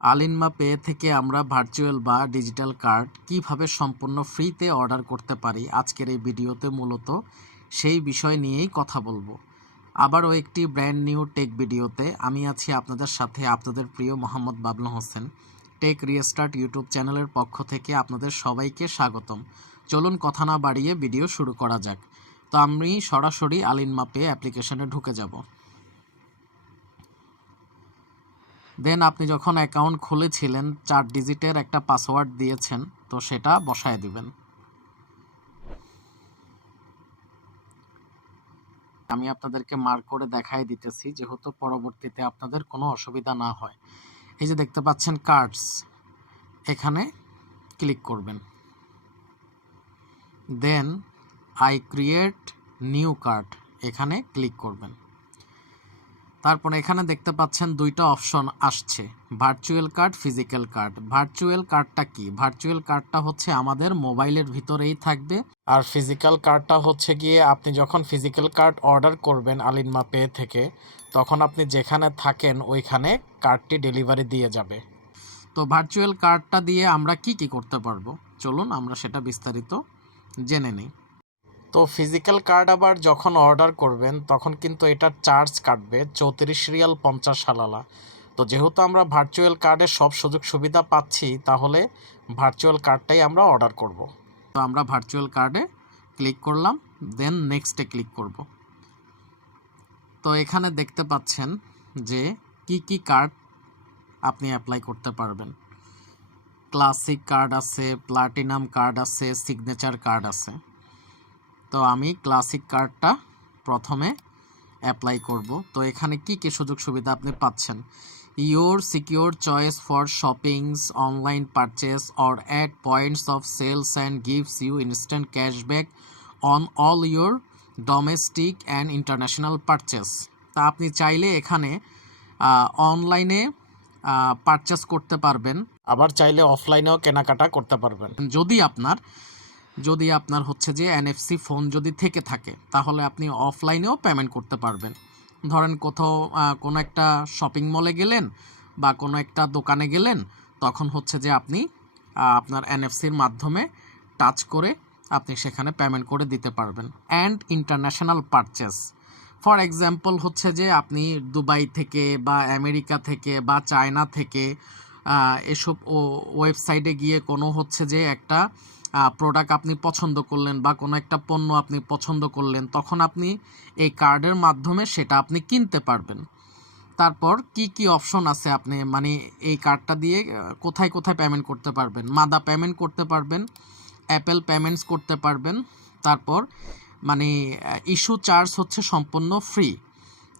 আলিনমা pay থেকে আমরা virtual বা ডিজিটাল কার্ড কিভাবে সম্পূর্ণ ফ্রিতে অর্ডার করতে পারি, আজকের এই ভিডিওতে মূলত সেই বিষয় নিয়েই কথা বলবো। আবারও একটি ব্র্যান্ড নিউ টেক ভিডিওতে আমি আছি আপনাদের সাথে, আপনাদের প্রিয় Mohammad Bablu Hossain. Tech restart YouTube চ্যানেলের পক্ষ থেকে আপনাদের সবাইকে স্বাগতম। চলুন কথা না বাড়িয়ে ভিডিও শুরু করা যাক। তো আমি সরাসরি আলিনমা পে অ্যাপ্লিকেশনে ঢুকে যাব। দেন আপনি যখন অ্যাকাউন্ট খুলেছিলেন 4 ডিজিটের একটা পাসওয়ার্ড দিয়েছেন, তো সেটা বসায় দিবেন। আমি আপনাদেরকে মার্ক করে দেখাই দিতেছি যেহেতু পরবর্তীতে আপনাদের কোনো অসুবিধা না হয়। এই যে দেখতে পাচ্ছেন কার্ডস, এখানে ক্লিক করবেন। Then I create new card, এখানে ক্লিক করবেন। তারপরে এখানে দেখতে পাচ্ছেন দুইটা অপশন আসছে, virtual card, physical card. Virtual কার্ডটা কি? ভার্চুয়াল কার্ডটা হচ্ছে আমাদের মোবাইলের ভিতরেই থাকবে, আর ফিজিক্যাল কার্ডটা হচ্ছে গিয়ে আপনি যখন ফিজিক্যাল কার্ড অর্ডার করবেন আলিনমা পে থেকে, তখন আপনি যেখানে থাকেন ওইখানে কার্ডটি ডেলিভারি দিয়ে যাবে। তো ভার্চুয়াল কার্ডটা দিয়ে আমরা কি কি করতে পারবো, চলুন আমরা সেটা বিস্তারিত জেনে নিই। তো ফিজিক্যাল কার্ড আবার যখন অর্ডার করবেন তখন কিন্তু এটার চার্জ কাটবে 34 রিয়াল 50 হালালা। তো যেহেতু আমরা ভার্চুয়াল কার্ডের সব সুযোগ সুবিধা পাচ্ছি, তাহলে ভার্চুয়াল কার্ডটাই আমরা অর্ডার করব। তো আমরা ভার্চুয়াল কার্ডে ক্লিক করলাম, দেন নেক্সটে ক্লিক করব। তো এখানে দেখতে পাচ্ছেন যে কি কি কার্ড আপনি অ্যাপ্লাই করতে পারবেন। ক্লাসিক কার্ড আছে, প্লাটিনাম কার্ড আছে, সিগনেচার কার্ড আছে। তো আমি ক্লাসিক কার্ডটা প্রথমে অ্যাপ্লাই করব। তো এখানে কি কি সুযোগ সুবিধা আপনি পাচ্ছেন? Your secure choice for shoppings, online purchase or at points of sales and gives you instant cashback on all your domestic and international purchase. তা আপনি চাইলে এখানে অনলাইনে পারচেস করতে পারবেন, আবার চাইলে অফলাইনেও কেনাকাটা করতে পারবেন। যদি আপনার হচ্ছে যে NFC ফোন যদি থেকে থাকে, তাহলে আপনি অফলাইনেও পেমেন্ট করতে পারবেন। ধরেন কোথাও কোনো একটা শপিং মলে গেলেন বা কোনো একটা দোকানে গেলেন, তখন হচ্ছে যে আপনি আপনার NFCর মাধ্যমে টাচ করে আপনি সেখানে পেমেন্ট করে দিতে পারবেন। And international purchase, for example হচ্ছে যে আপনি দুবাই থেকে বা আমেরিকা থেকে বা চায়না থেকে এসব ওয়েবসাইটে গিয়ে কোনো হচ্ছে যে একটা প্রোডাক্ট আপনি পছন্দ করলেন বা কোনো একটা পণ্য আপনি পছন্দ করলেন, তখন আপনি এই কার্ডের মাধ্যমে সেটা আপনি কিনতে পারবেন। তারপর কি কি অপশন আছে, আপনি মানে এই কার্ডটা দিয়ে কোথায় কোথায় পেমেন্ট করতে পারবেন? মাদা পেমেন্ট করতে পারবেন, অ্যাপেল পেমেন্টস করতে পারবেন। তারপর মানে ইস্যু চার্জ হচ্ছে সম্পূর্ণ ফ্রি।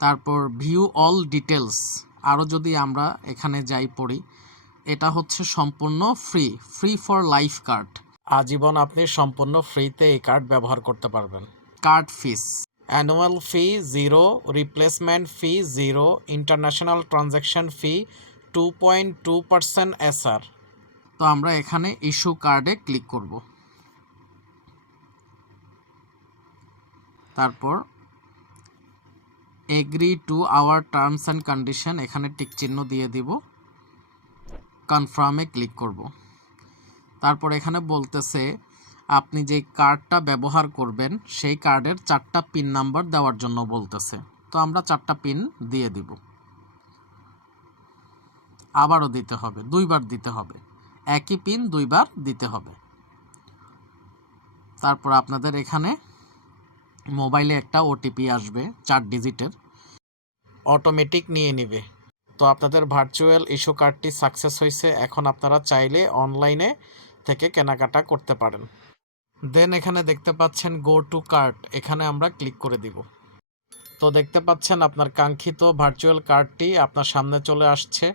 তারপর ভিউ অল ডিটেলস, আরও যদি আমরা এখানে যাই পড়ি, এটা হচ্ছে সম্পূর্ণ ফ্রি ফর লাইফ কার্ড। আজীবন আপনি সম্পূর্ণ ফ্রিতে এই কার্ড ব্যবহার করতে পারবেন। কার্ড ফিস, অ্যানুয়াল ফি 0, রিপ্লেসমেন্ট ফি 0, ইন্টারন্যাশনাল ট্রানজ্যাকশন ফি 2.2% SR। তো আমরা এখানে ইস্যু কার্ডে ক্লিক করব। তারপর agree to our terms and condition, এখানে টিক চিহ্ন দিয়ে দিব, কনফার্মে ক্লিক করব। তারপর এখানে বলতেছে আপনি যে কার্ডটা ব্যবহার করবেন সেই কার্ডের 4টা পিন নাম্বার দেওয়ার জন্য বলতেছে। তো আমরা 4টা পিন দিয়ে দিব। আবারও দিতে হবে, 2বার দিতে হবে, একই পিন 2বার দিতে হবে। তারপর আপনাদের এখানে মোবাইলে একটা OTP আসবে 4 ডিজিটের, অটোমেটিক নিয়ে নেবে। তো আপনাদের ভার্চুয়াল ইস্যু কার্ডটি সাকসেস হয়েছে। এখন আপনারা চাইলে অনলাইনে থেকে কেনাকাটা করতে পারেন। দেন এখানে দেখতে পাচ্ছেন গো টু কার্ট, এখানে আমরা ক্লিক করে দিব। তো দেখতে পাচ্ছেন আপনার কাঙ্ক্ষিত ভার্চুয়াল কার্ডটি আপনার সামনে চলে আসছে।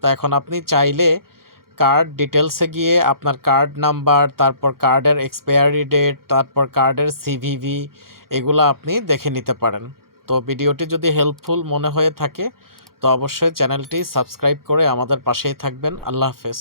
তো এখন আপনি চাইলে কার্ড ডিটেলসে গিয়ে আপনার কার্ড নাম্বার, তারপর কার্ডের এক্সপায়ারি ডেট, তারপর কার্ডের CVV, এগুলো আপনি দেখে নিতে পারেন। তো ভিডিওটি যদি হেল্পফুল মনে হয়ে থাকে তো অবশ্যই চ্যানেলটি সাবস্ক্রাইব করে আমাদের পাশেই থাকবেন। আল্লাহ হাফেজ।